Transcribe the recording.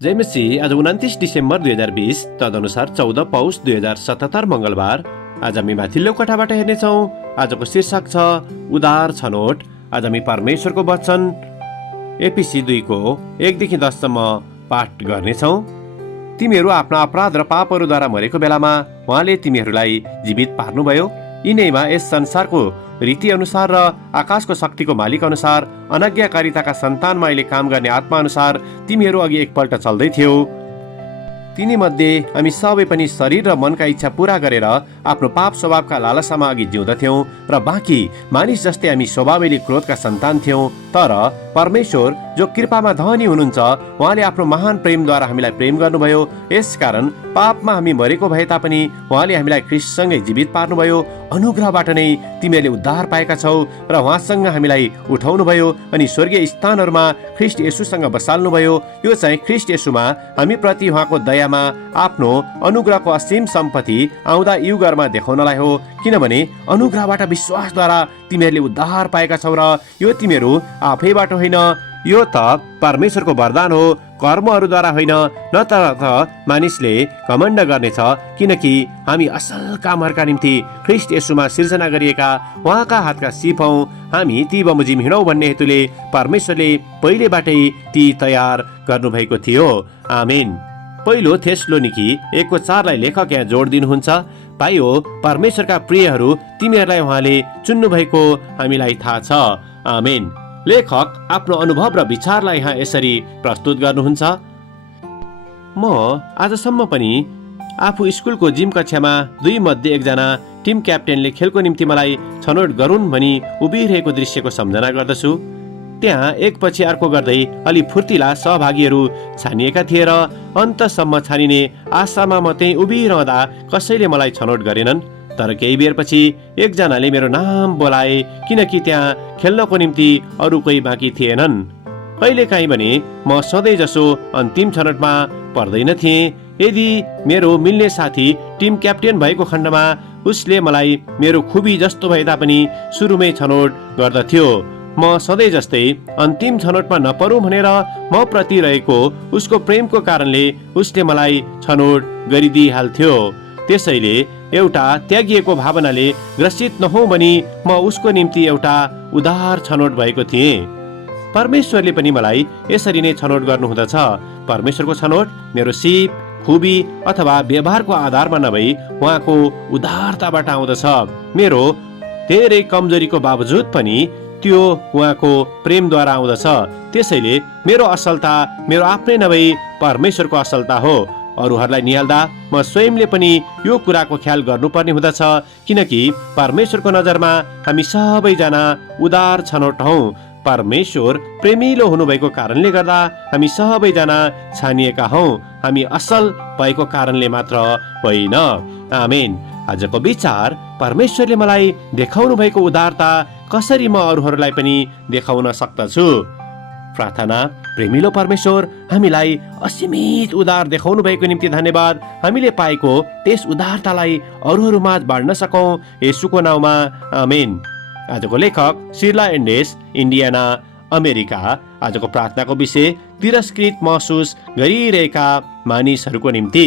जय मसीह। आज 29 डिसेम्बर 2020 तदनुसार 14 पौष 2077 मंगलबार। आज हामी माथिल्लो कोठाबाट हेर्नेछौँ। आजको शीर्षक छ उदार छनौट। आज हामी परमेश्वरको वचन एफिसी 2 को 1 देखि 10 सम्म पाठ गर्नेछौँ। तिमीहरू आफ्ना अपराध र पापहरूद्वारा मरेको बेलामा उहाँले तिमीहरूलाई जीवित पार्नुभयो। यिनैमा यस संसारको रीति अनुसार र आकाशको शक्तिको मालिक अनुसार अनाज्ञाकारिताका सन्तानमा अहिले काम गर्ने आत्मा अनुसार तिमीहरू अघि एकपल्ट चल्दै थियौ। तिनीमध्ये हामी सबै पनि शरीर र मनका इच्छा पूरा गरेर आफ्नो पाप स्वभावका लालसामा अघि जिउँदथ्यौँ र बाँकी मानिस जस्तै हामी स्वभावैले क्रोधका सन्तान थियौँ। तर परमेश्वर जो कृपामा धनी हुनुहुन्छ, उहाँले आफ्नो महान प्रेमद्वारा हामीलाई प्रेम गर्नुभयो। यसकारण पापमा हामी मरेको भए तापनि उहाँले हामीलाई ख्रीष्टसँगै जीवित पार्नुभयो। अनुग्रहबाट नै तिमीहरूले उद्धार पाएका छौ र उहाँसँग हामीलाई उठाउनुभयो अनि स्वर्गीय स्थानहरूमा ख्रीष्ट येशूसँग बसाल्नुभयो। यो चाहिँ ख्रीष्ट येशूमा हामी प्रति उहाँको दयामा आफ्नो अनुग्रहको असीम सम्पत्ति आउँदा युगहरूमा देखाउनलाई हो। किनभने अनुग्रहबाट विश्वासद्वारा तिमीहरूले उद्धार पाएका छौ र यो तिमीहरू आफैबाट होइन, यो त परमेश्वरको वरदान हो, कर्महरूद्वारा होइन, न त मानिसले घमण्ड गर्नेछ। किनकि हामी असल कामहरूका निम्ति ख्रीष्ट येशूमा सिर्जना गरिएका उहाँका हातका सिप हौँ। हामी ती बमोजिम हिँडौँ भन्ने हेतुले परमेश्वरले पहिलेबाटै ती तयार गर्नुभएको थियो। आमेन। पहिलो थेसलोनिकी 1:4 लेखक यहाँ जोड दिनुहुन्छ। भाइ हो परमेश्वरका प्रियहरू, तिमीहरूलाई उहाँले चुन्नुभएको हामीलाई थाहा छ। आमेन। लेखक आफ्नो अनुभव र विचारलाई यहाँ यसरी प्रस्तुत गर्नुहुन्छ। म आजसम्म पनि आफू स्कुलको जिम कक्षामा 2 मध्ये एकजना टिम क्याप्टेनले खेलको निम्ति मलाई छनौट गरून् भनी उभिरहेको दृश्यको सम्झना गर्दछु। त्यहाँ एकपछि अर्को गर्दै अलि फुर्तिला सहभागीहरू छानिएका थिए र अन्तसम्म छानिने आशामा म त्यहीँ उभिरहँदा कसैले मलाई छनौट गरेनन्। तर केही बेरपछि एकजनाले मेरो नाम बोलाए, किनकि त्यहाँ खेल्नको निम्ति अरू कोही बाँकी थिएनन्। कहिलेकाहीँ भने म सधैँ जसो अन्तिम छनौटमा पर्दैन थिएँ। यदि मेरो मिल्ने साथी टिम क्याप्टेन भएको खण्डमा उसले मलाई मेरो खुबी जस्तो भए तापनि सुरुमै छनौट गर्दथ्यो। म सधैँ जस्तै अन्तिम छनौटमा नपरौँ भनेर म प्रति रहेको उसको प्रेमको कारणले उसले मलाई छनौट गरिदिइहाल्थ्यो। त्यसैले एउटा त्यागिएको भावनाले ग्रसित नहौँ भनी म उसको निम्ति एउटा उदार छनौट भएको थिएँ। परमेश्वरले पनि मलाई यसरी नै छनौट गर्नुहुँदछ। परमेश्वरको छनौट मेरो सिप, खुबी अथवा व्यवहारको आधारमा नभई उहाँको उदारताबाट आउँदछ। मेरो धेरै कमजोरीको बावजुद पनि त्यो उहाँको प्रेमद्वारा आउँदछ। त्यसैले मेरो असलता मेरो आफ्नै नभई परमेश्वरको असलता हो। अरूहरूलाई निहाल्दा म स्वयंले पनि यो कुराको ख्याल गर्नुपर्ने हुँदछ, किनकि परमेश्वरको नजरमा हामी सबैजना उदार छनौट हौँ। परमेश्वर प्रेमिलो हुनुभएको कारणले गर्दा हामी सबैजना छानिएका हौँ। हामी असल भएको कारणले मात्र होइन। आमेन। आजको विचार, परमेश्वरले मलाई देखाउनु भएको उदारता कसरी म अरूहरूलाई पनि देखाउन सक्दछु। प्रार्थना। प्रेमिलो परमेश्वर, हामीलाई असीमित उदार देखाउनु भएको निम्ति धन्यवाद। हामीले पाएको त्यस उदारतालाई अरूहरूमाझ बाँड्न सकौँ, येशूको नाउँमा। आमेन। आजको लेखक शिर्ला एन्डेस, इन्डियाना, अमेरिका। आजको प्रार्थनाको विषय तिरस्कृत महसुस गरिरहेका मानिसहरूको निम्ति।